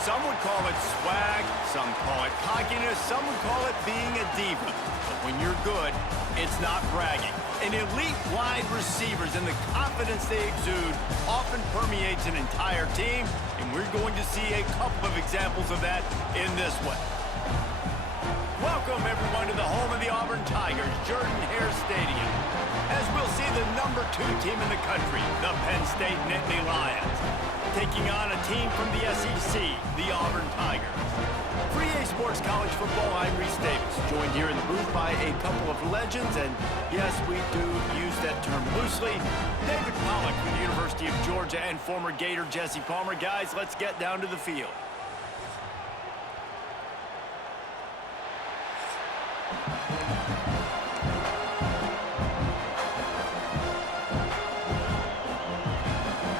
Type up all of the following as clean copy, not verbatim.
Some would call it swag, some call it cockiness, some would call it being a diva. But when you're good, it's not bragging. And elite wide receivers and the confidence they exude often permeates an entire team, and we're going to see a couple of examples of that in this one. Welcome, everyone, to the home of the Auburn Tigers, Jordan-Hare Stadium, as we'll see the number 2 team in the country, the Penn State Nittany Lions, taking on a team from the SEC, the Auburn Tigers. For EA Sports College Football, I'm Reese Davis, joined here in the booth by a couple of legends, and yes, we do use that term loosely. David Pollack from the University of Georgia and former Gator Jesse Palmer. Guys, let's get down to the field.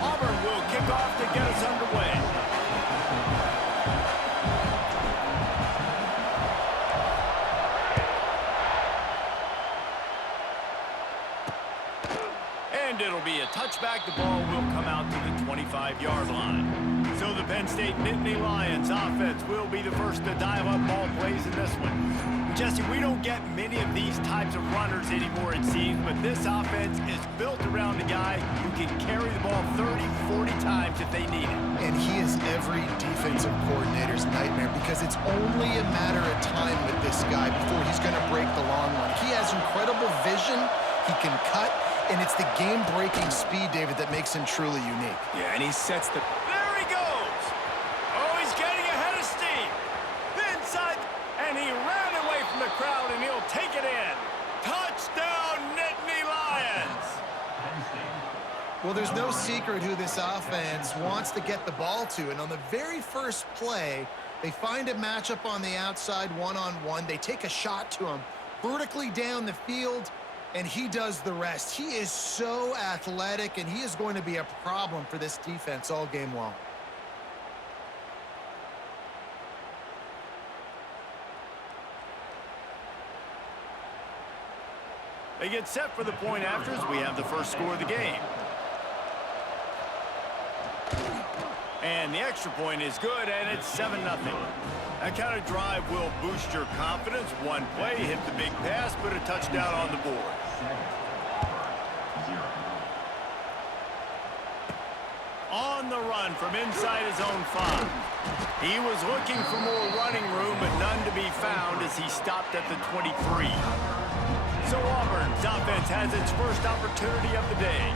Auburn will kick off to get us underway. And it'll be a touchback. The ball will come out to the 25-yard line. So the Penn State Nittany Lions offense will be the first to dial up ball plays in this one. Jesse, we don't get many of these types of runners anymore, it seems, but this offense is built around a guy who can carry the ball 30, 40 times if they need it. And he is every defensive coordinator's nightmare because it's only a matter of time with this guy before he's going to break the long run. He has incredible vision. He can cut. And it's the game-breaking speed, David, that makes him truly unique. Yeah, and he sets the... There he goes! Oh, he's getting ahead of steam. Inside, and he ran away from the crowd, and he'll take it in. Touchdown, Nittany Lions! Well, there's no secret who this offense wants to get the ball to. And on the very first play, they find a matchup on the outside one-on-one. They take a shot to him vertically down the field, and he does the rest. He is so athletic, and he is going to be a problem for this defense all game long. They get set for the point after as we have the first score of the game. And the extra point is good, and it's 7-0. That kind of drive will boost your confidence. One play, hit the big pass, put a touchdown on the board. On the run from inside his own 5. He was looking for more running room, but none to be found as he stopped at the 23. So Auburn's offense has its first opportunity of the day.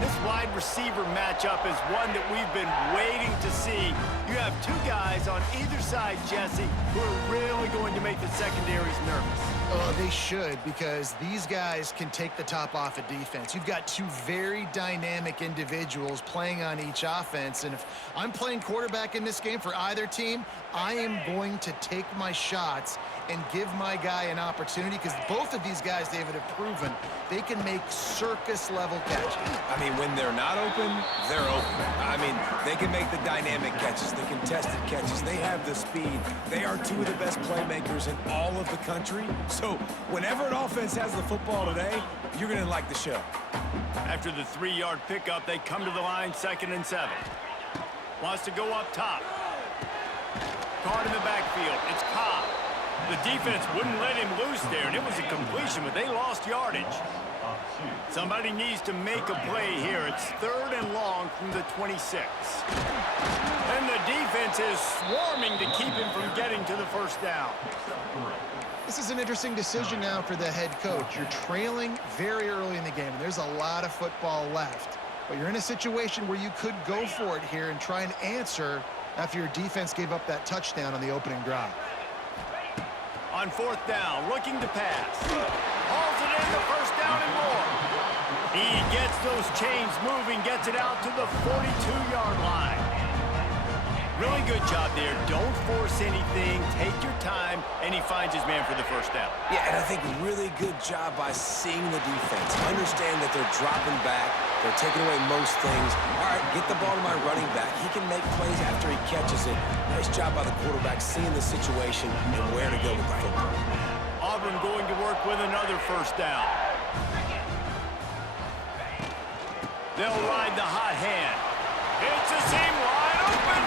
This wide receiver matchup is one that we've been waiting to see. You have 2 guys on either side, Jesse, who are really going to make the secondaries nervous. Oh, they should, because these guys can take the top off of defense. You've got 2 very dynamic individuals playing on each offense, and if I'm playing quarterback in this game for either team, I am going to take my shots and give my guy an opportunity, because both of these guys, David, have proven they can make circus-level catches. I mean, when they're not open, they're open. I mean, they can make the dynamic catches, the contested catches. They have the speed. They are 2 of the best playmakers in all of the country. So whenever an offense has the football today, you're going to like the show. After the 3-yard pickup, they come to the line, 2nd and 7. Wants to go up top. Caught in the backfield. It's Cobb. The defense wouldn't let him loose there, and it was a completion, but they lost yardage. Somebody needs to make a play here. It's 3rd and long from the 26. And the defense is swarming to keep him from getting to the first down. This is an interesting decision now for the head coach. You're trailing very early in the game, and there's a lot of football left. But you're in a situation where you could go for it here and try and answer after your defense gave up that touchdown on the opening drive. On 4th down, looking to pass. Hauls it in, the first down and more. He gets those chains moving, gets it out to the 42-yard line. Really good job there. Don't force anything. Take your time, and he finds his man for the first down. Yeah, and I think really good job by seeing the defense. Understand that they're dropping back. They're taking away most things. All right, get the ball to my running back. He can make plays after he catches it. Nice job by the quarterback seeing the situation and where to go with the football. Auburn going to work with another first down. They'll ride the hot hand. It's a seam wide open.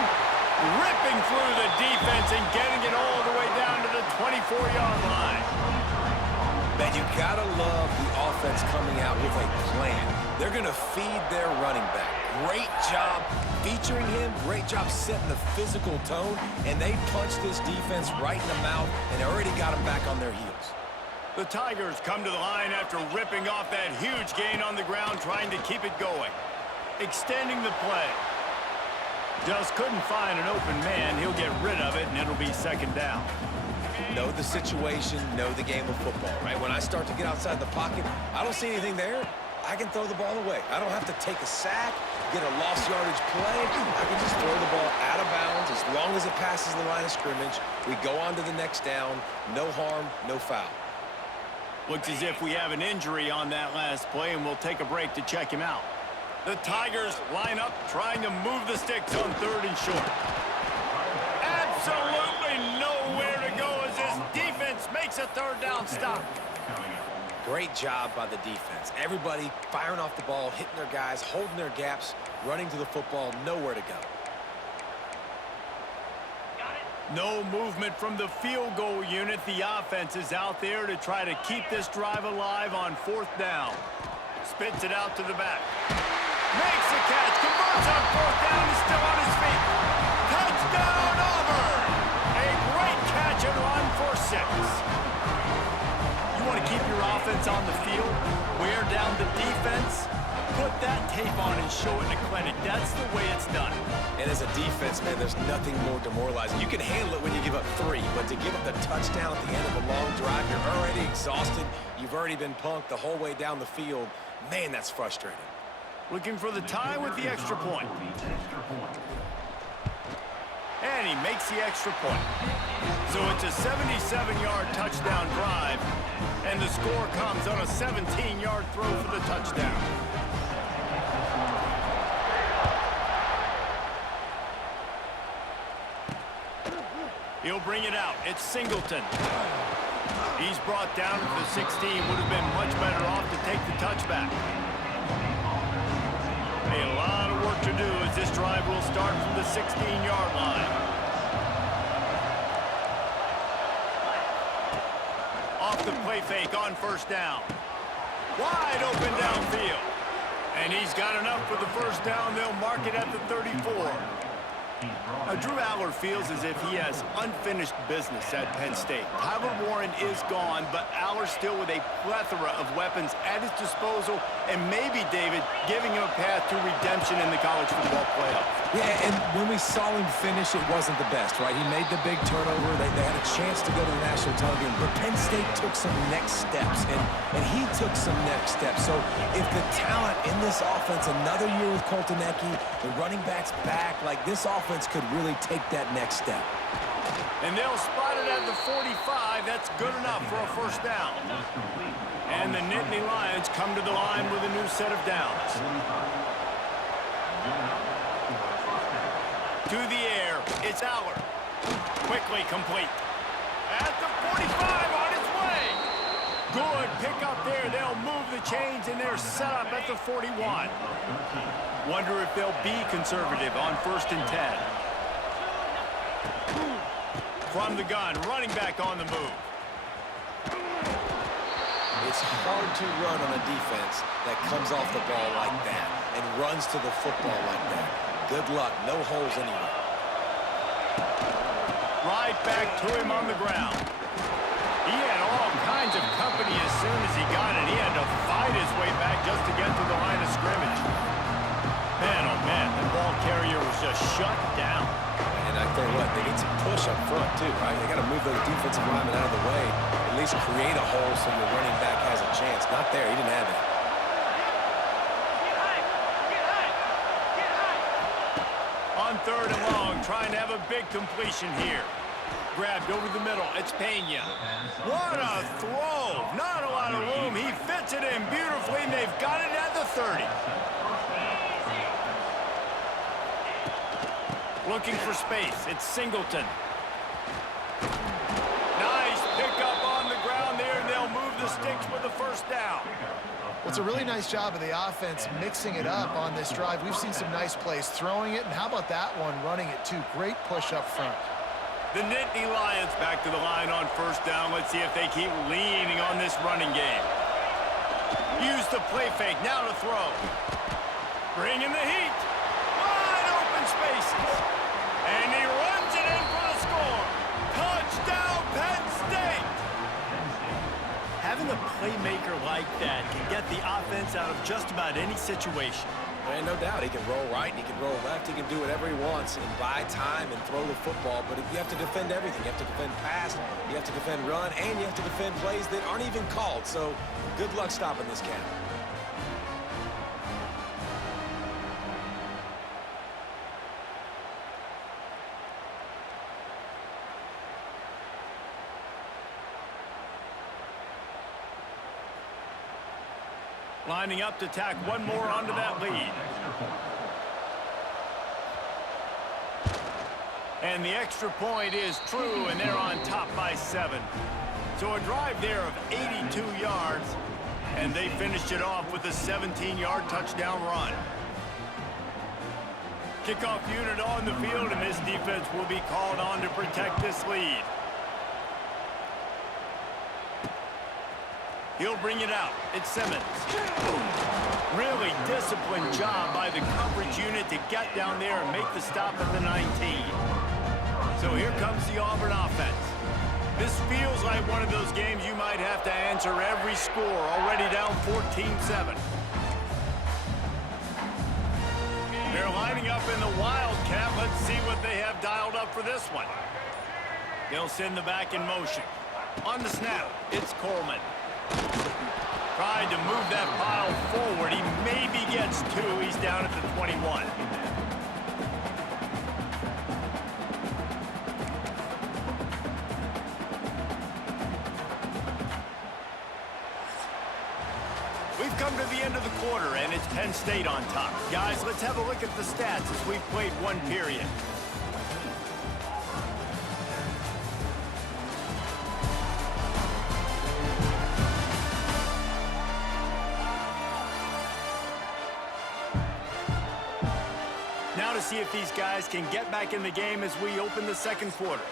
Ripping through the defense and getting it all the way down to the 24-yard line. Man, you gotta love the offense coming out with a plan. They're gonna feed their running back. Great job featuring him. Great job setting the physical tone. And they punched this defense right in the mouth and already got them back on their heels. The Tigers come to the line after ripping off that huge gain on the ground, trying to keep it going. Extending the play. Just couldn't find an open man. He'll get rid of it, and it'll be second down. Know the situation, know the game of football, right? When I start to get outside the pocket, I don't see anything there. I can throw the ball away. I don't have to take a sack, get a lost yardage play. I can just throw the ball out of bounds as long as it passes the line of scrimmage. We go on to the next down. No harm, no foul. Looks as if we have an injury on that last play, and we'll take a break to check him out. The Tigers line up, trying to move the sticks on 3rd and short. Absolutely nowhere to go as this defense makes a 3rd down stop. Great job by the defense. Everybody firing off the ball, hitting their guys, holding their gaps, running to the football, nowhere to go. No movement from the field goal unit. The offense is out there to try to keep this drive alive on 4th down. Spits it out to the back. Makes the catch, converts on 4th down, he's still on his feet. Touchdown, Auburn! A great catch and run for 6. You want to keep your offense on the field, wear down the defense, put that tape on and show it in the clinic. That's the way it's done. And as a defense, man, there's nothing more demoralizing. You can handle it when you give up 3, but to give up the touchdown at the end of a long drive, you're already exhausted. You've already been punked the whole way down the field. Man, that's frustrating. Looking for the tie with the extra point. And he makes the extra point. So it's a 77-yard touchdown drive, and the score comes on a 17-yard throw for the touchdown. He'll bring it out. It's Singleton. He's brought down to the 16. Would have been much better off to take the touchback. A lot of work to do as this drive will start from the 16-yard line. Off the play fake on 1st down. Wide open downfield. And he's got enough for the 1st down. They'll mark it at the 34. Drew Aller feels as if he has unfinished business at Penn State. Tyler Warren is gone, but Aller's still with a plethora of weapons at his disposal, and maybe, David, giving him a path to redemption in the college football playoff. Yeah, and when we saw him finish, it wasn't the best, right? He made the big turnover. They had a chance to go to the national title game, but Penn State took some next steps, and he took some next steps. So if the talent in this offense, another year with Colton Ecke, the running backs back, like this offense could really take that next step. And they'll spot it at the 45. That's good enough for a 1st down. And the Nittany Lions come to the line with a new set of downs. To the air, it's Aller. Quickly complete. At the 45, on its way. Good pick up there. They'll move the chains, and they're set up at the 41. Wonder if they'll be conservative on 1st and 10. From the gun, running back on the move. It's hard to run on a defense that comes off the ball like that and runs to the football like that. Good luck. No holes anywhere. Right back to him on the ground. He had all kinds of company as soon as he got it. He had to fight his way back just to get to the line of scrimmage. Man, oh man, the ball carrier was just shut down. And I tell you what, they need some push up front too, right? They got to move those defensive linemen out of the way, at least create a hole so your running back has a chance. Not there, he didn't have it. On 3rd and long, trying to have a big completion here. Grabbed over the middle, it's Pena. What a throw! Not a lot of room, he fits it in beautifully, and they've got it at the 30. Looking for space, it's Singleton. Nice pickup on the ground there, and they'll move the sticks with the 1st down. Well, it's a really nice job of the offense mixing it up on this drive. We've seen some nice plays throwing it, and how about that one running it too? Great push up front. The Nittany Lions back to the line on first down. Let's see if they keep leaning on this running game. Use the play fake, now to throw. Bring in the heat. Wide open spaces. And he runs it in for the score. Touchdown, Penn State! Having a playmaker like that can get the offense out of just about any situation. And no doubt, he can roll right, he can roll left, he can do whatever he wants and buy time and throw the football. But you have to defend everything. You have to defend pass, you have to defend run, and you have to defend plays that aren't even called. So good luck stopping this cat. Lining up to tack one more onto that lead. And the extra point is true, and they're on top by 7. So a drive there of 82 yards, and they finished it off with a 17-yard touchdown run. Kickoff unit on the field, and this defense will be called on to protect this lead. He'll bring it out. It's Simmons. Really disciplined job by the coverage unit to get down there and make the stop at the 19. So here comes the Auburn offense. This feels like one of those games you might have to answer every score, already down 14-7. They're lining up in the Wildcat. Let's see what they have dialed up for this one. They'll send the back in motion. On the snap, it's Coleman. Tried to move that pile forward. He maybe gets 2. He's down at the 21. We've come to the end of the quarter, and it's Penn State on top. Guys, let's have a look at the stats as we've played one period. Now to see if these guys can get back in the game as we open the second quarter.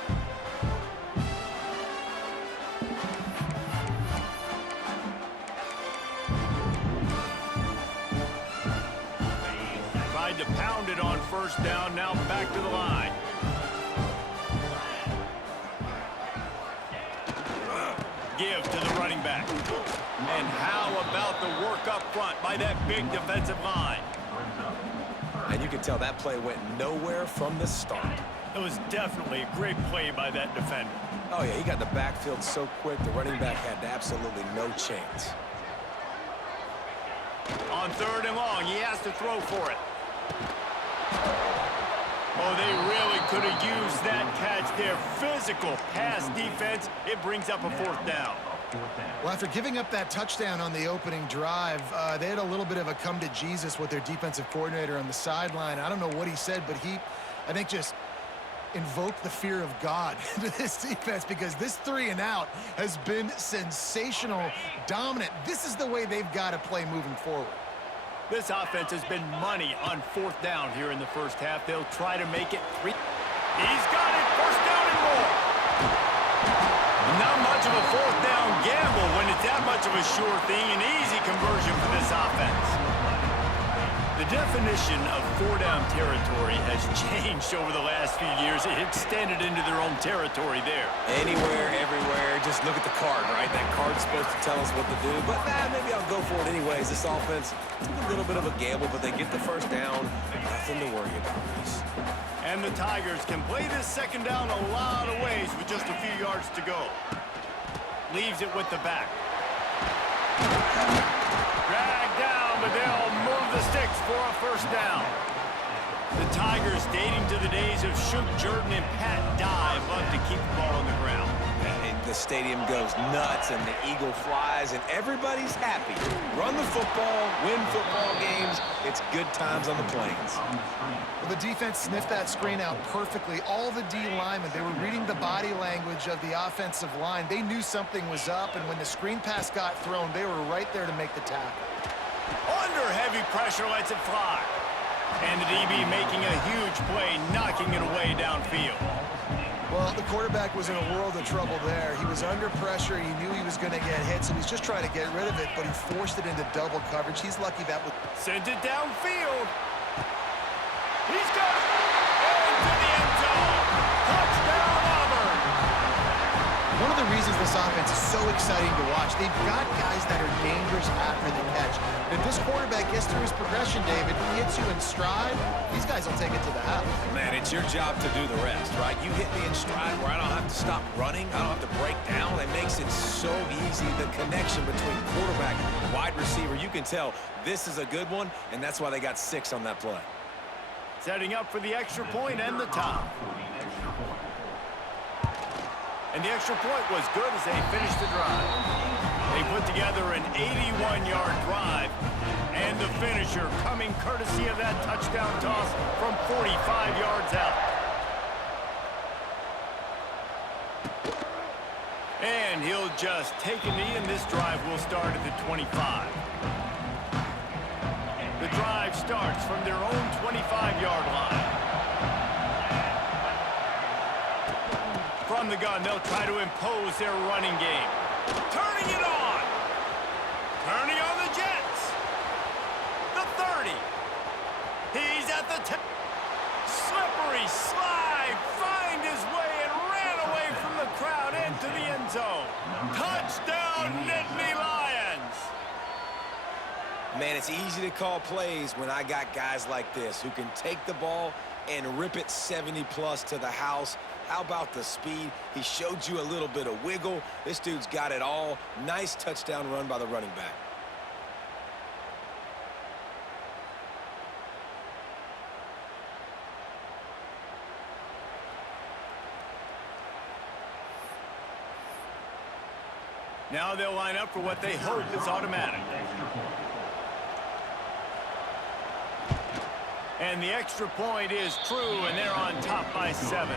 Tried to pound it on first down, now back to the line. Give to the running back. And how about the work up front by that big defensive line? And you can tell that play went nowhere from the start. It was definitely a great play by that defender. Oh, yeah, he got the backfield so quick, the running back had absolutely no chance. On 3rd and long, he has to throw for it. Oh, they really could have used that catch there. Physical pass defense. It brings up a 4th down. Well, after giving up that touchdown on the opening drive, they had a little bit of a come to Jesus with their defensive coordinator on the sideline. I don't know what he said, but he, I think, just invoked the fear of God into this defense, because this 3-and-out has been sensational, dominant. This is the way they've got to play moving forward. This offense has been money on 4th down here in the first half. They'll try to make it 3. He's got it. 1st down and more. Not much of a 4th down gamble when it's that much of a sure thing. An easy conversion for this offense. The definition of 4-down territory has changed over the last few years. It extended into their own territory there. Anywhere, everywhere, just look at the card, right? That card's supposed to tell us what to do, but maybe I'll go for it anyways. This offense, it's a little bit of a gamble, but they get the 1st down. Nothing to worry about, Reese. And the Tigers can play this 2nd down a lot of ways with just a few yards to go. Leaves it with the back. Dragged down, but they'll move the sticks for a 1st down. The Tigers, dating to the days of Shook, Jordan, and Pat Dye, love to keep the ball on the ground. And The stadium goes nuts and the eagle flies and everybody's happy. Run the football, win football games. It's good times on the plains. Well, the defense sniffed that screen out perfectly. All the D linemen, they were reading the body language of the offensive line. They knew something was up, and when the screen pass got thrown, they were right there to make the tackle. Under heavy pressure, lets it fly. And the DB making a huge play, knocking it away downfield. Well, the quarterback was in a world of trouble there. He was under pressure. He knew he was going to get hit, so he's just trying to get rid of it, but he forced it into double coverage. He's lucky that was... Sent it downfield. He's got it. Into the end zone. Touchdown, Auburn. One of the reasons this offense is so exciting to watch, they've got guys that are dangerous after the catch. If this quarterback gets through his progression, David, he hits you in stride, these guys will take it to the house. Man, it's your job to do the rest, right? You hit me in stride where I don't have to stop running. I don't have to break down. It makes it so easy. The connection between quarterback and wide receiver, you can tell this is a good one, and that's why they got 6 on that play. Setting up for the extra point and the top. And the extra point was good as they finished the drive. They put together an 81-yard drive, and the finisher coming courtesy of that touchdown toss from 45 yards out. And he'll just take a knee, and this drive will start at the 25. The drive starts from their own 25-yard line. From the gun, they'll try to impose their running game. Turning it on. Turning on the Jets. The 30. He's at the 10. Slippery slide. Find his way and ran away from the crowd into the end zone. Touchdown, Nittany Lions. Man, it's easy to call plays when I got guys like this who can take the ball and rip it 70-plus to the house. How about the speed? He showed you a little bit of wiggle. This dude's got it all. Nice touchdown run by the running back. Now they'll line up for what they hope is automatic. And the extra point is true, and they're on top by 7.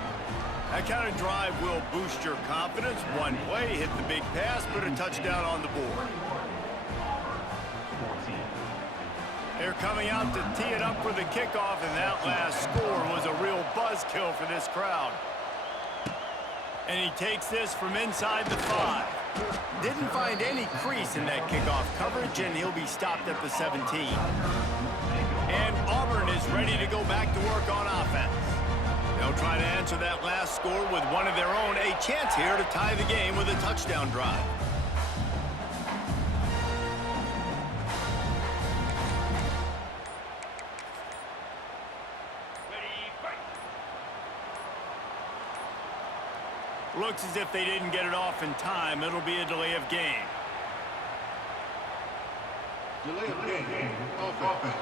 That kind of drive will boost your confidence. One play, hit the big pass, put a touchdown on the board. They're coming out to tee it up for the kickoff, and that last score was a real buzzkill for this crowd. And he takes this from inside the 5. Didn't find any crease in that kickoff coverage, and he'll be stopped at the 17. And Auburn is ready to go back to work on offense. They'll try to answer that last score with one of their own. A chance here to tie the game with a touchdown drive. Looks as if they didn't get it off in time. It'll be a delay of game. Delay of game. Offense.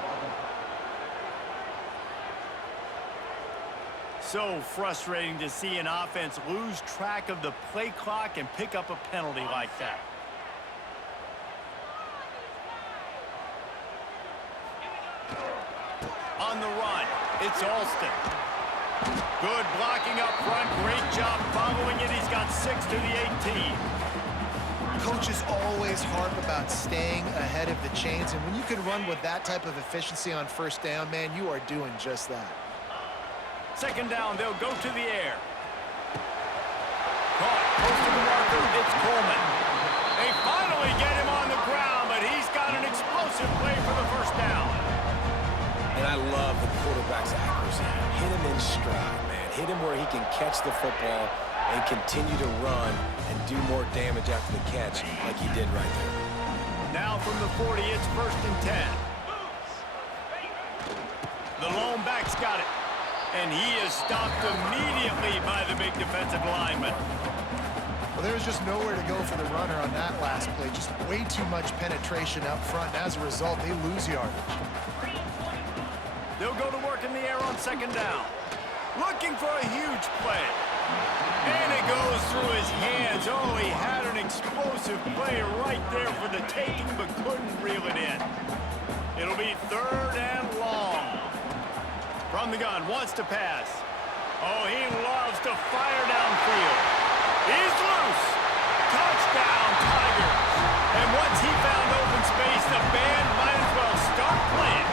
So frustrating to see an offense lose track of the play clock and pick up a penalty like that. On the run, it's Alston. Good blocking up front. Great job following it. He's got 6 to the 18. Coaches always harp about staying ahead of the chains, and when you can run with that type of efficiency on first down, man, you are doing just that. Second down, they'll go to the air. Caught, close to the marker, it's Coleman. They finally get him on the ground, but he's got an explosive play for the first down. And I love the quarterback's accuracy. Hit him in stride, man. Hit him where he can catch the football and continue to run and do more damage after the catch like he did right there. Now from the 40, it's 1st and 10. The lone back's got it. And he is stopped immediately by the big defensive lineman. Well, there's just nowhere to go for the runner on that last play. Just way too much penetration up front. And as a result, they lose yardage. They'll go to work in the air on second down. Looking for a huge play. And it goes through his hands. Oh, he had an explosive play right there for the taking, but couldn't reel it in. It'll be 3rd and long. From the gun, wants to pass. Oh, he loves to fire downfield. He's loose. Touchdown, Tigers. And once he found open space, the band might as well start playing.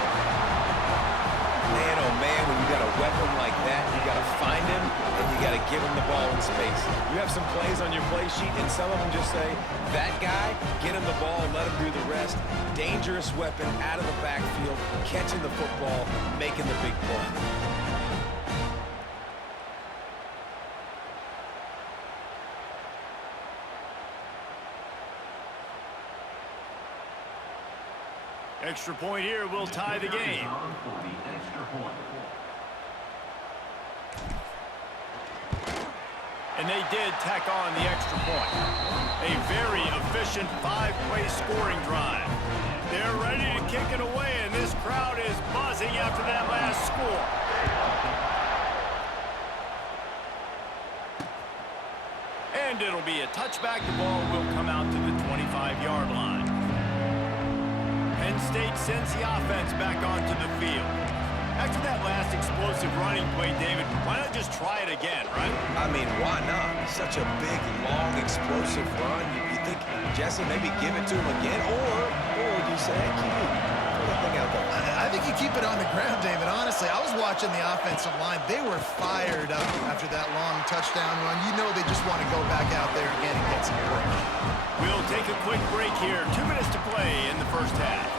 Man, oh man, when you got a weapon like that, you got to find him and you got to give him the ball in space. You have some plays on your play sheet, and some of them just say, that guy, get him the ball, let him do the rest. Dangerous weapon out of the backfield, catching the football, making the big play. Extra point here will tie the game. And they did tack on the extra point. A very efficient 5-play scoring drive. They're ready to kick it away, and this crowd is buzzing after that last score. And it'll be a touchback. The ball will come out to the 25-yard line. Penn State sends the offense back onto the field. After that last explosive running play, David, why not just try it again, right? I mean, why not? Such a big, long, explosive run. You think, Jesse, maybe give it to him again? Or do you say, hey, keep that thing out there? I think you keep it on the ground, David. Honestly, I was watching the offensive line. They were fired up after that long touchdown run. You know they just want to go back out there again and get some points. We'll take a quick break here. 2 minutes to play in the first half.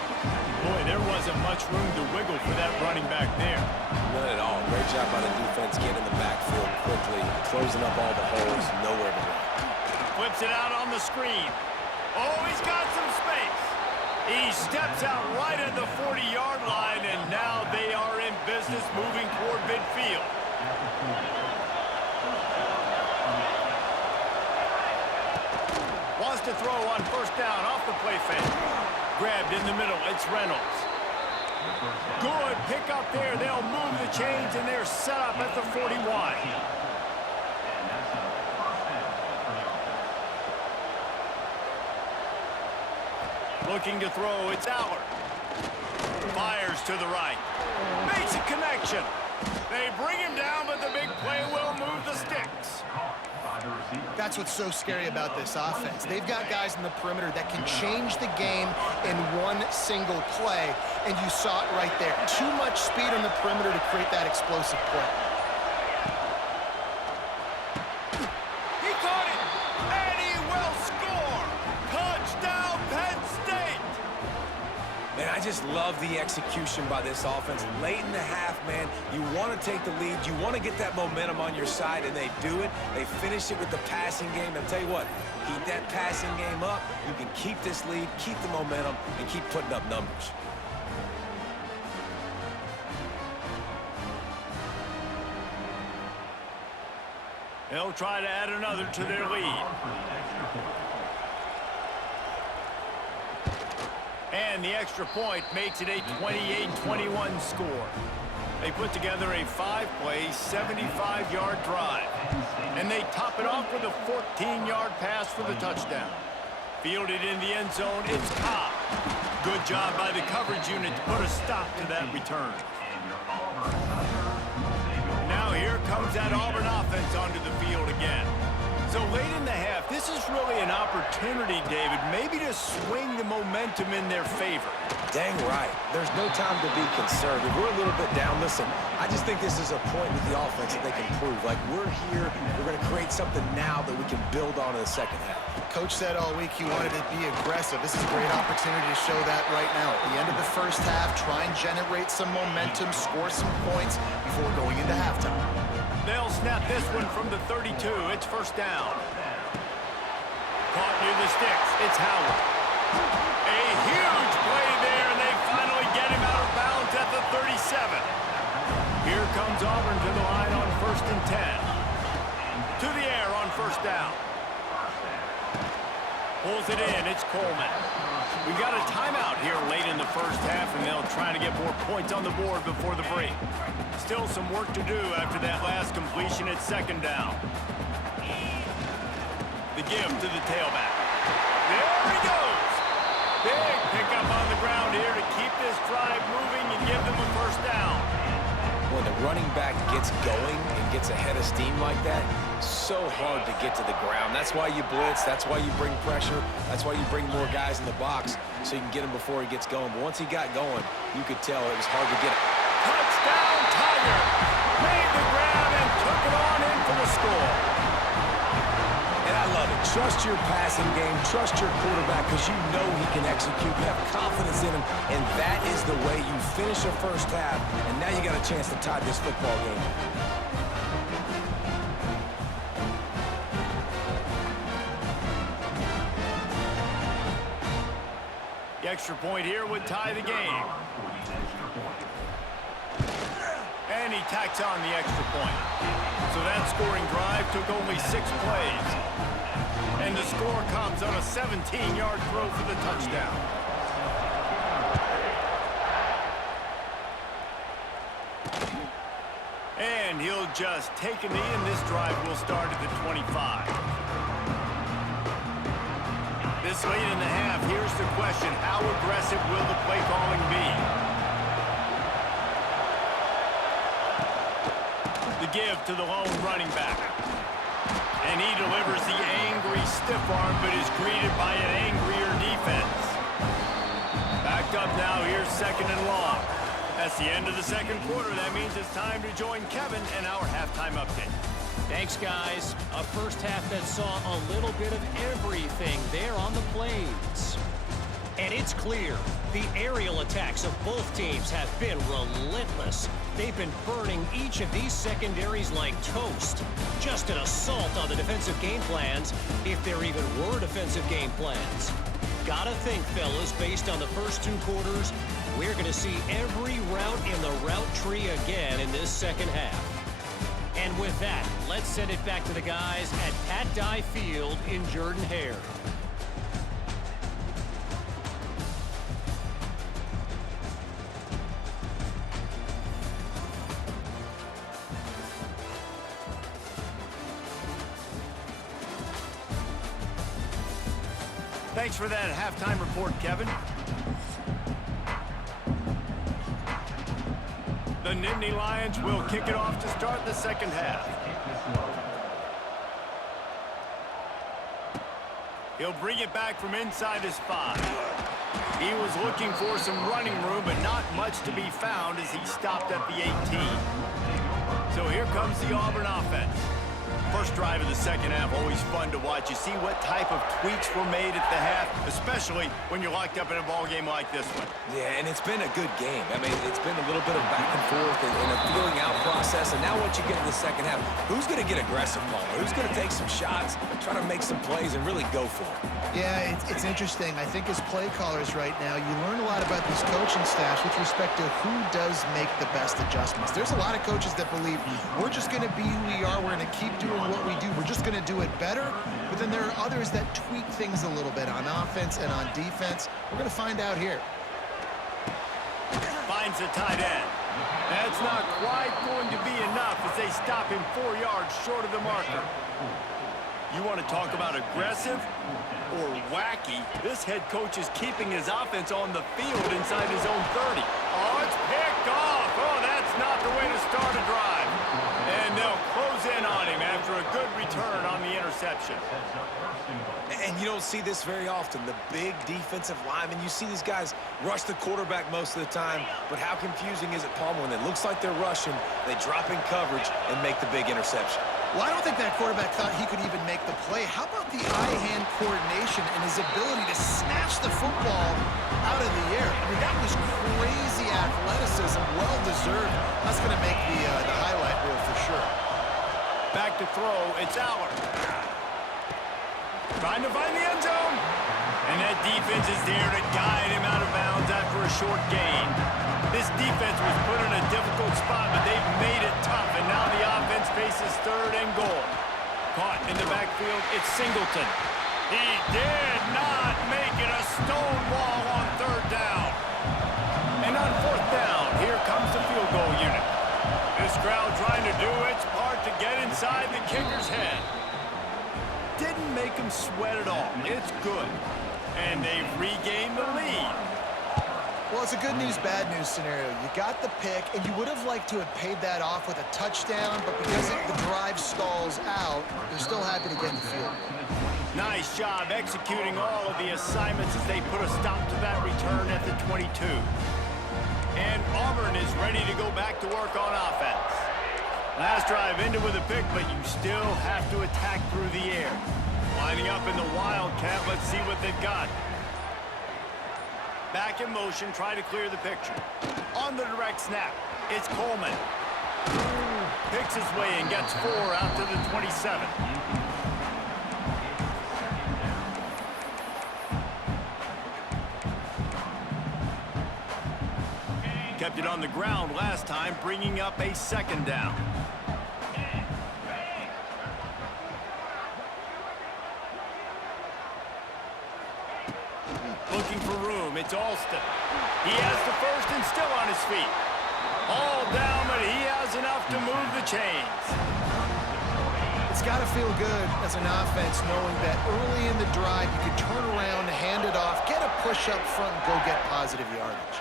Boy, there wasn't much room to wiggle for that running back there. None at all. Great job by the defense getting in the backfield quickly, closing up all the holes, nowhere to run. Flips it out on the screen. Oh, he's got some space. He steps out right at the 40-yard line, and now they are in business moving toward midfield. Wants to throw on first down off the play fake. Grabbed in the middle, it's Reynolds. Good pick up there. They'll move the chains, and they're set up at the 41. Looking to throw, it's Auburn. Fires to the right. Makes a connection. They bring him down, but the big play will move the sticks. That's what's so scary about this offense. They've got guys in the perimeter that can change the game in one single play, and you saw it right there. Too much speed on the perimeter to create that explosive play. He caught it, and he will score. Touchdown, Penn State. Man, I just love the execution by this offense. Late in the half, man, you want to take the lead. You want to get that momentum on your side, and they do it. They finish it with the passing game. I'll tell you what, keep that passing game up. You can keep this lead, keep the momentum, and keep putting up numbers. They'll try to add another to their lead. And the extra point makes it a 28-21 score. They put together a 5-play, 75-yard drive. And they top it off with a 14-yard pass for the touchdown. Fielded in the end zone, it's Cobb. Good job by the coverage unit to put a stop to that return. Now here comes that Auburn offense onto the field again. So late in the half, this is really an opportunity, David, maybe to swing the momentum in their favor. Dang right. There's no time to be conservative. We're a little bit down. Listen, I just think this is a point with the offense that they can prove. Like, we're here, we're going to create something now that we can build on in the second half. Coach said all week he wanted to be aggressive. This is a great opportunity to show that right now. At the end of the first half, try and generate some momentum, score some points before going into halftime. They'll snap this one from the 32. It's first down. Caught near the sticks. It's Howard. A huge play there, and they finally get him out of bounds at the 37. Here comes Auburn to the line on 1st and 10. To the air on first down. Pulls it in. It's Coleman. We got a timeout here late in the first half, and they'll try to get more points on the board before the break. Still some work to do after that last completion at second down. The give to the tailback. There he goes. Big pickup on the ground here to keep this drive moving and give them a first down. When the running back gets going and gets ahead of steam like that, so hard to get to the ground. That's why you blitz. That's why you bring pressure. That's why you bring more guys in the box so you can get him before he gets going. But once he got going, you could tell it was hard to get him. Touchdown, Tiger! Made the grab and took it on in for the score. And I love it. Trust your passing game. Trust your quarterback because you know he can execute. You have confidence in him, and that is the way you finish a first half. And now you got a chance to tie this football game. The extra point here would tie the game. And he tacks on the extra point. So that scoring drive took only 6 plays. And the score comes on a 17-yard throw for the touchdown. And he'll just take a knee, and this drive will start at the 25. This late in the half, here's the question. How aggressive will the play calling be? The give to the lone running back. And he delivers the angry stiff arm, but is greeted by an angrier defense. Backed up now, here's second and long. That's the end of the second quarter. That means it's time to join Kevin and our halftime update. Thanks, guys. A first half that saw a little bit of everything there on the plains. And it's clear, the aerial attacks of both teams have been relentless. They've been burning each of these secondaries like toast. Just an assault on the defensive game plans, if there even were defensive game plans. Gotta think, fellas, based on the first 2 quarters, we're going to see every route in the route tree again in this second half. And with that, let's send it back to the guys at Pat Dye Field in Jordan-Hare. Thanks for that halftime report, Kevin. The Nittany Lions will kick it off to start the second half. He'll bring it back from inside his 5. He was looking for some running room, but not much to be found as he stopped at the 18. So here comes the Auburn offense. First drive of the second half, always fun to watch. You see what type of tweaks were made at the half, especially when you're locked up in a ball game like this one. Yeah, and it's been a good game. I mean, it's been a little bit of back and forth and a feeling out process. And now what you get in the second half, who's going to get aggressive, Palmer? Who's going to take some shots, try to make some plays, and really go for it? Yeah, it's interesting. I think as play callers right now, you learn a lot about these coaching staffs with respect to who does make the best adjustments. There's a lot of coaches that believe we're just going to be who we are. We're going to keep doing what we do. We're just going to do it better. But then there are others that tweak things a little bit on offense and on defense. We're going to find out here. Finds the tight end. That's not quite going to be enough as they stop him 4 yards short of the marker. You want to talk about aggressive or wacky? This head coach is keeping his offense on the field inside his own 30. Oh, it's picked off. Oh, that's not the way to start a drive. And they'll close in on him after a good return on the interception. And you don't see this very often. The big defensive linemen, you see these guys rush the quarterback most of the time, but how confusing is it, Palmer, when it looks like they're rushing, they drop in coverage and make the big interception? Well, I don't think that quarterback thought he could even make the play. How about the eye-hand coordination and his ability to snatch the football out of the air? I mean, that was crazy athleticism, well-deserved. That's going to make the highlight reel for sure. Back to throw, it's Auburn. Trying to find the end zone. And that defense is there to guide him out of bounds after a short gain. This defense was put in a difficult spot, but they've made it tough. And now the offense faces third and goal. Caught in the backfield, it's Singleton. He did not make it a stone wall on third down. And on fourth down, here comes the field goal unit. This crowd trying to do its part to get inside the kicker's head. Didn't make him sweat at all. It's good. And they've regained the lead. Well, it's a good news, bad news scenario. You got the pick, and you would have liked to have paid that off with a touchdown, but because the drive stalls out, they're still happy to get in the field. Nice job executing all of the assignments as they put a stop to that return at the 22. And Auburn is ready to go back to work on offense. Last drive ended with a pick, but you still have to attack through the air. Lining up in the Wildcat, let's see what they've got. Back in motion, try to clear the picture. On the direct snap, it's Coleman. Picks his way and gets 4 out to the 27. Kept it on the ground last time, bringing up a second down. Looking for room, it's Alston. He has the first and still on his feet. All down, but he has enough to move the chains. It's got to feel good as an offense knowing that early in the drive you can turn around, hand it off, get a push up front, and go get positive yardage.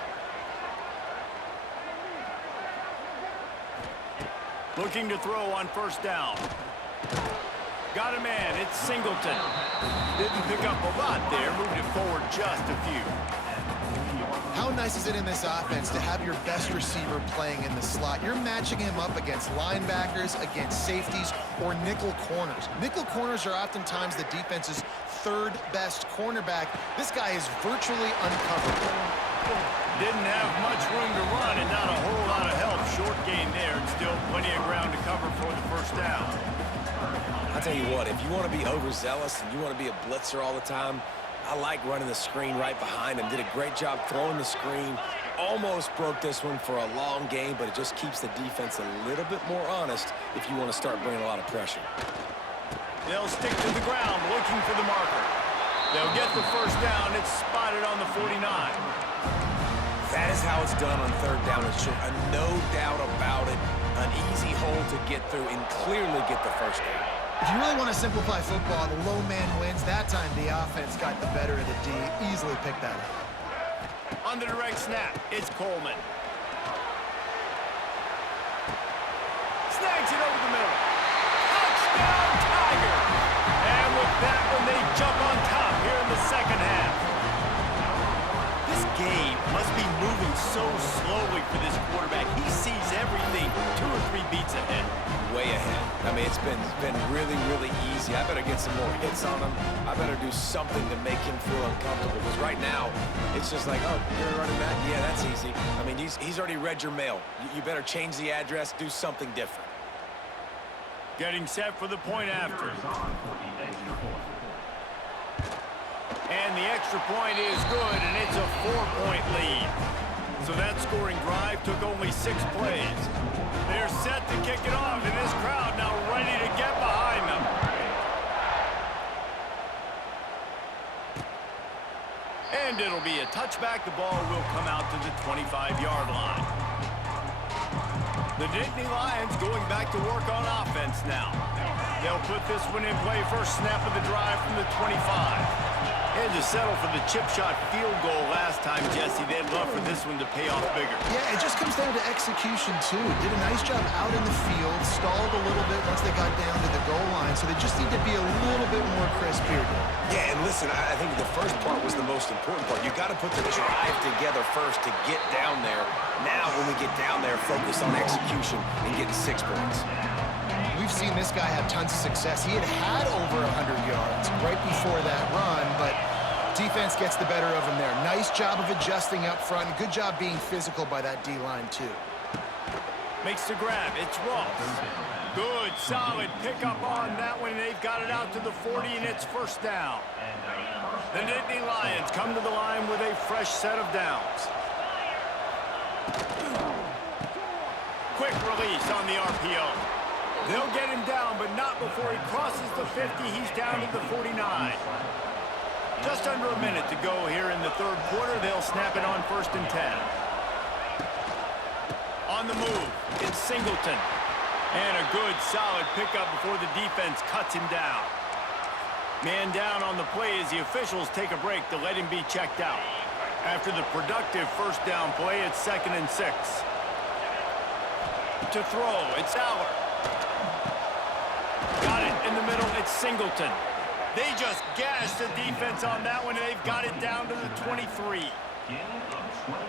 Looking to throw on first down. Got a man, it's Singleton. Didn't pick up a lot there, moved it forward just a few. How nice is it in this offense to have your best receiver playing in the slot? You're matching him up against linebackers, against safeties, or nickel corners. Nickel corners are oftentimes the defense's third best cornerback. This guy is virtually uncoverable. Didn't have much room to run and not a whole lot of help. Short gain there and still plenty of ground to cover for the first down. I'll tell you what, if you want to be overzealous and you want to be a blitzer all the time, I like running the screen right behind him. Did a great job throwing the screen. Almost broke this one for a long game, but it just keeps the defense a little bit more honest if you want to start bringing a lot of pressure. They'll stick to the ground looking for the marker. They'll get the first down. It's spotted on the 49. That is how it's done on third down and short. No doubt about it. An easy hole to get through and clearly get the first down. If you really want to simplify football, the low man wins. That time the offense got the better of the D. Easily picked that up. On the direct snap, it's Coleman. Snags it over the middle. Touchdown, Tigers! And with that one, they jump on top here in the second half. This game must be moving so slowly for this quarterback. He sees everything 2 or 3 beats ahead. Way ahead. I mean, it's been really, really easy. I better get some more hits on him. I better do something to make him feel uncomfortable. Because right now, it's just like, oh, you're running that? Yeah, that's easy. I mean, he's already read your mail. You better change the address, do something different. Getting set for the point after. And the extra point is good, and it's a 4-point lead. So that scoring drive took only 6 plays. They're set to kick it off, and this crowd now ready to get behind them. And it'll be a touchback. The ball will come out to the 25-yard line. The Nittany Lions going back to work on offense now. They'll put this one in play first snap of the drive from the 25. And to settle for the chip shot field goal last time, Jesse, they'd love for this one to pay off bigger. Yeah, it just comes down to execution, too. Did a nice job out in the field, stalled a little bit once they got down to the goal line, so they just need to be a little bit more crisp here. Yeah, and listen, I think the first part was the most important part. You got to put the drive together first to get down there. Now, when we get down there, focus on execution and getting 6 points. We've seen this guy have tons of success. He had over 100 yards right before that run, but defense gets the better of him there. Nice job of adjusting up front. Good job being physical by that D-line, too. Makes the grab. It's Ross. Good, solid pickup on that one. They've got it out to the 40, and it's first down. The Nittany Lions come to the line with a fresh set of downs. Quick release on the RPO. They'll get him down, but not before he crosses the 50. He's down to the 49. Just under a minute to go here in the third quarter. They'll snap it on 1st and 10. On the move, it's Singleton. And a good, solid pickup before the defense cuts him down. Man down on the play as the officials take a break to let him be checked out. After the productive first down play, it's 2nd and 6. To throw, it's Auburn. Got it in the middle, it's Singleton. They just gashed the defense on that one, and they've got it down to the 23.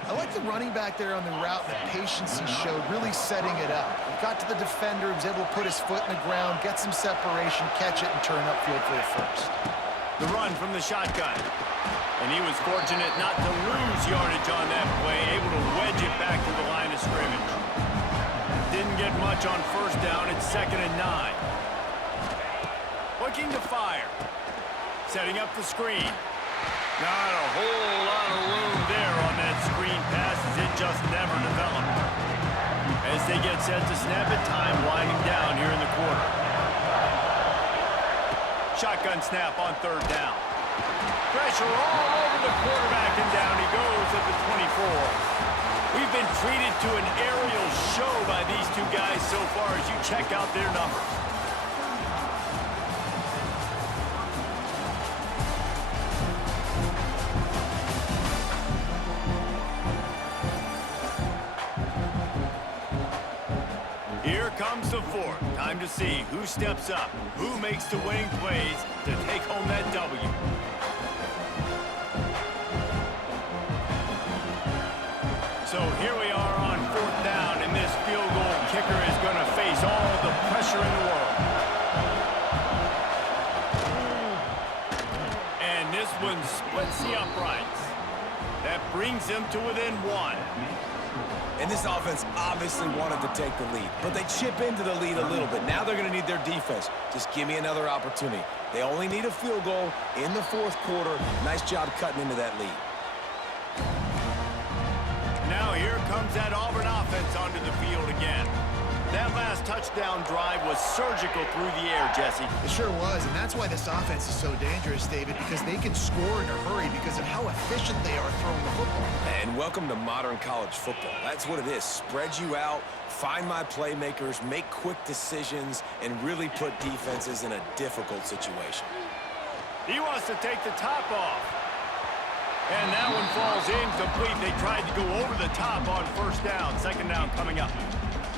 I like the running back there on the route, the patience he showed, really setting it up. He got to the defender, he was able to put his foot in the ground, get some separation, catch it, and turn upfield for the first. The run from the shotgun. And he was fortunate not to lose yardage on that play, able to wedge it back to the line of scrimmage. Didn't get much on first down, it's 2nd and 9. Looking to fire. Setting up the screen. Not a whole lot of room there on that screen pass as it just never developed. As they get set to snap it, time winding down here in the quarter. Shotgun snap on 3rd down. Pressure all over the quarterback, and down he goes at the 24. We've been treated to an aerial show by these two guys so far as you check out their numbers. Here comes the 4th. Time to see who steps up, who makes the winning plays to take home that W. So here we are on 4th down, and this field goal kicker is going to face all the pressure in the world. And this one splits the uprights. That brings them to within 1. And this offense obviously wanted to take the lead, but they chip into the lead a little bit. Now they're going to need their defense. Just give me another opportunity. They only need a field goal in the 4th quarter. Nice job cutting into that lead. Now here comes that Auburn offense onto the field again. That last touchdown drive was surgical through the air, Jesse. It sure was, and that's why this offense is so dangerous, David, because they can score in a hurry because of how efficient they are throwing the football. And welcome to modern college football. That's what it is. Spread you out, find my playmakers, make quick decisions, and really put defenses in a difficult situation. He wants to take the top off. And that one falls incomplete. They tried to go over the top on 1st down. 2nd down coming up.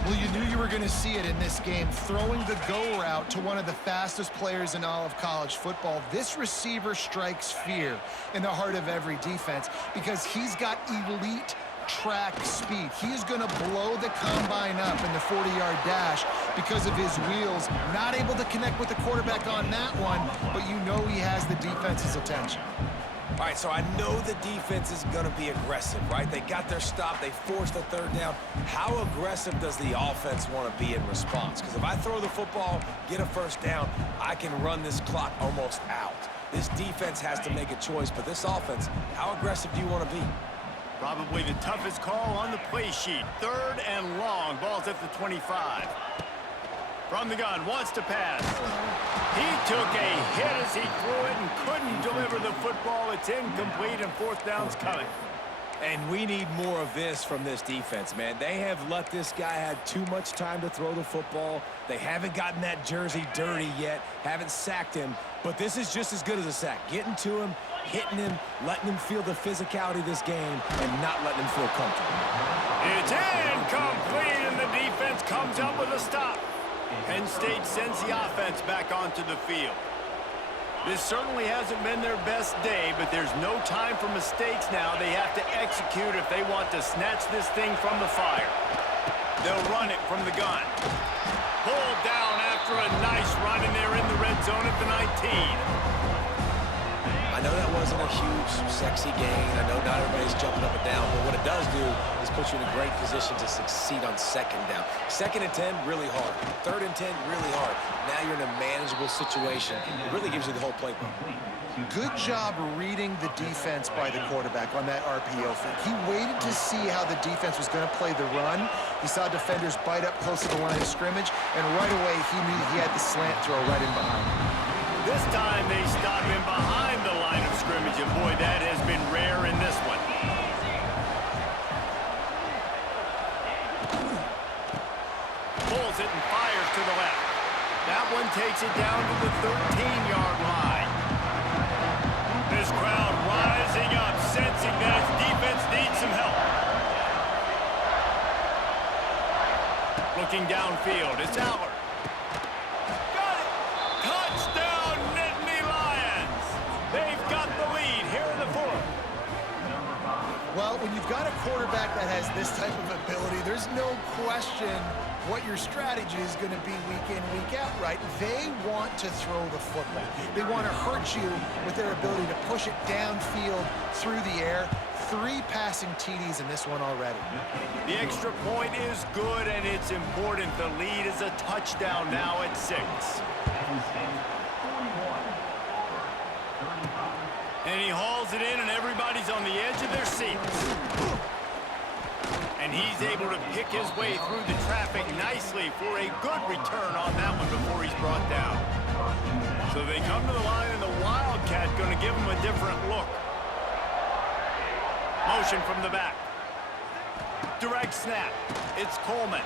Well, you knew you were going to see it in this game, throwing the go route to one of the fastest players in all of college football. This receiver strikes fear in the heart of every defense because he's got elite track speed. He is going to blow the combine up in the 40-yard dash because of his wheels. Not able to connect with the quarterback on that one, but you know he has the defense's attention. All right, so I know the defense is going to be aggressive, right? They got their stop. They forced the 3rd down. How aggressive does the offense want to be in response? Because if I throw the football, get a 1st down, I can run this clock almost out. This defense has to make a choice, but this offense, how aggressive do you want to be? Probably the toughest call on the play sheet. 3rd and long. Ball's at the 25. From the gun, wants to pass. He took a hit as he threw it and couldn't deliver the football. It's incomplete, and 4th down's coming. And we need more of this from this defense, man. They have let this guy have too much time to throw the football. They haven't gotten that jersey dirty yet, haven't sacked him. But this is just as good as a sack. Getting to him, hitting him, letting him feel the physicality of this game, and not letting him feel comfortable. It's incomplete, and the defense comes up with a stop. Penn State sends the offense back onto the field. This certainly hasn't been their best day, but there's no time for mistakes now. They have to execute if they want to snatch this thing from the fire. They'll run it from the gun. Pulled down after a nice run, and they're in the red zone at the 19. I know that wasn't a huge, sexy gain. I know not everybody's jumping up and down, but what it does do is put you in a great position to succeed on second down. Second and 10, really hard. Third and 10, really hard. Now you're in a manageable situation. It really gives you the whole playbook. Good job reading the defense by the quarterback on that RPO fake. He waited to see how the defense was going to play the run. He saw defenders bite up close to the line of scrimmage, and right away he knew he had the slant throw right in behind. This time they stop him behind the line of scrimmage, and boy, that has been rare in this one. Pulls it and fires to the left. That one takes it down to the 13-yard line. This crowd rising up, sensing that its defense needs some help. Looking downfield, it's Auburn. Got it! Touchdown, Nittany Lions! They've got the lead here in the fourth. Well, when you've got a quarterback that has this type of ability, there's no question what your strategy is going to be week in, week out, right? They want to throw the football. They want to hurt you with their ability to push it downfield through the air. 3 passing TDs in this one already. The extra point is good, and it's important. The lead is a touchdown now at 6. And he hauls it in, and everybody's on the edge of their seats. And he's able to pick his way through the traffic nicely for a good return on that one before he's brought down. So they come to the line, and the Wildcat going to give him a different look. Motion from the back. Direct snap. It's Coleman.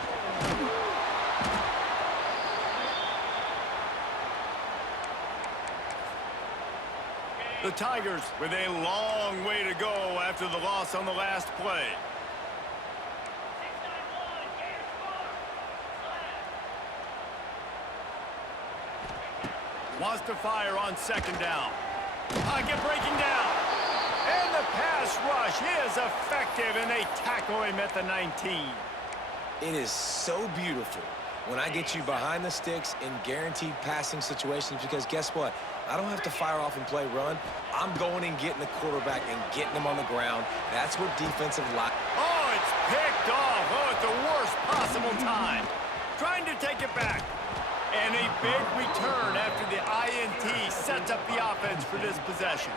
The Tigers with a long way to go after the loss on the last play. Wants to fire on second down. Pocket breaking down. And the pass rush is effective, and they tackle him at the 19. It is so beautiful when I get you behind the sticks in guaranteed passing situations, because guess what? I don't have to fire off and play run. I'm going and getting the quarterback and getting him on the ground. That's what defensive line. Oh, it's picked off. Oh, at the worst possible time. Trying to take it back. And a big return after the INT sets up the offense for this possession.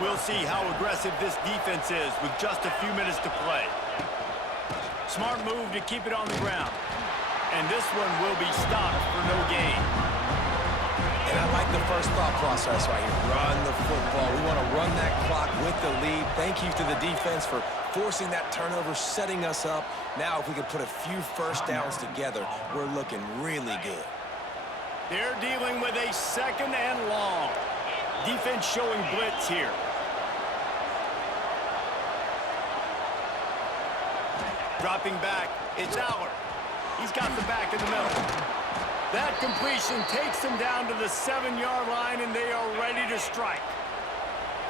We'll see how aggressive this defense is with just a few minutes to play. Smart move to keep it on the ground. And this one will be stopped for no gain. And I like the first thought process right here. Run the football. We want to run that clock with the lead. Thank you to the defense for forcing that turnover, setting us up. Now if we can put a few first downs together, we're looking really good. They're dealing with a second and long. Defense showing blitz here. Dropping back, it's Auburn. He's got the back in the middle. That completion takes them down to the 7-yard line, and they are ready to strike.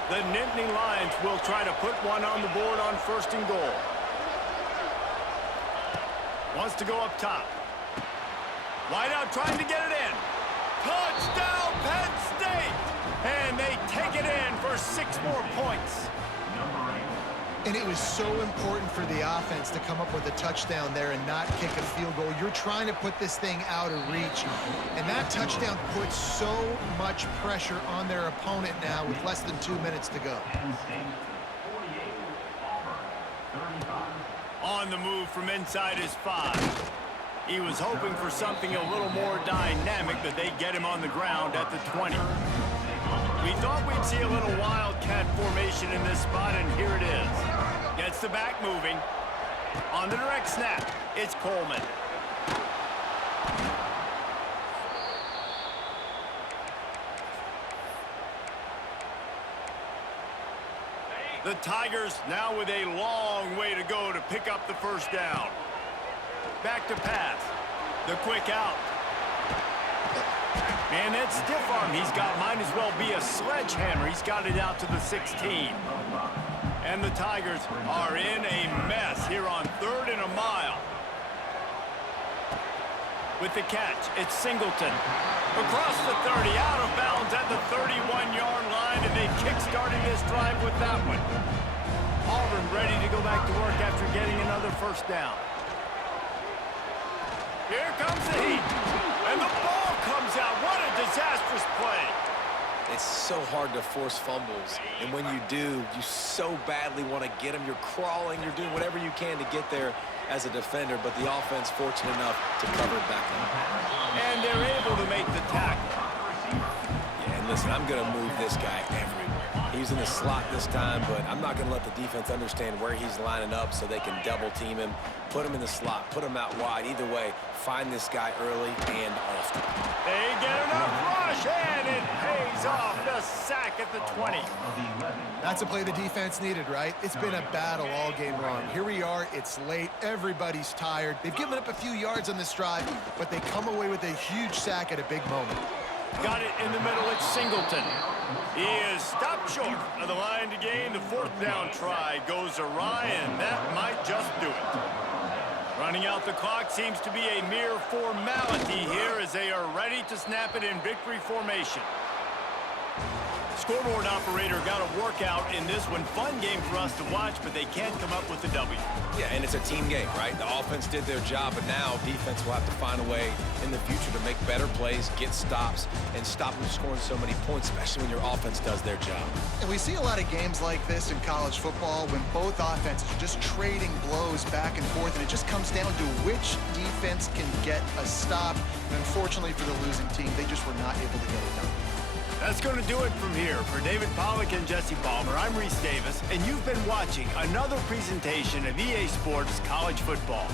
The Nittany Lions will try to put one on the board on first and goal. Wants to go up top. Wide out trying to get it in. Touchdown, Penn State! And they take it in for 6 more points. And it was so important for the offense to come up with a touchdown there and not kick a field goal. You're trying to put this thing out of reach. And that touchdown puts so much pressure on their opponent now with less than 2 minutes to go. On the move from inside his 5. He was hoping for something a little more dynamic, but they get him on the ground at the 20. We thought we'd see a little Wildcat formation in this spot, and here it is. Gets the back moving. On the direct snap, it's Coleman. The Tigers now with a long way to go to pick up the first down. Back to pass. The quick out. And that stiff arm he's got might as well be a sledgehammer. He's got it out to the 16. And the Tigers are in a mess here on 3rd and a mile. With the catch, it's Singleton. Across the 30, out of bounds at the 31-yard line. line, and they kick-started this drive with that one. Auburn ready to go back to work after getting another first down. Here comes the heat, and the ball comes out. What a disastrous play. It's so hard to force fumbles, and when you do, you so badly want to get them. You're crawling, you're doing whatever you can to get there as a defender, but the offense fortunate enough to cover it back up. And they're able to make the tackle. Yeah, and listen, I'm going to move this guy everywhere. He's in the slot this time, but I'm not going to let the defense understand where he's lining up so they can double team him, put him in the slot, put him out wide. Either way, find this guy early and often. They get enough rush, and it pays off. The sack at the 20. That's a play the defense needed, right? It's been a battle all game long. Here we are. It's late. Everybody's tired. They've given up a few yards on this drive, but they come away with a huge sack at a big moment. Got it in the middle. It's Singleton. He is stopped short of the line to gain. The fourth down try goes awry, and that might just do it. Running out the clock seems to be a mere formality here as they are ready to snap it in victory formation. Scoreboard operator got a workout in this one. Fun game for us to watch, but they can't come up with a W. Yeah, and it's a team game, right? The offense did their job, but now defense will have to find a way in the future to make better plays, get stops, and stop them scoring so many points, especially when your offense does their job. And we see a lot of games like this in college football when both offenses are just trading blows back and forth, and it just comes down to which defense can get a stop. And unfortunately for the losing team, they just were not able to get it done. That's going to do it from here. For David Pollack and Jesse Palmer, I'm Reese Davis, and you've been watching another presentation of EA Sports College Football.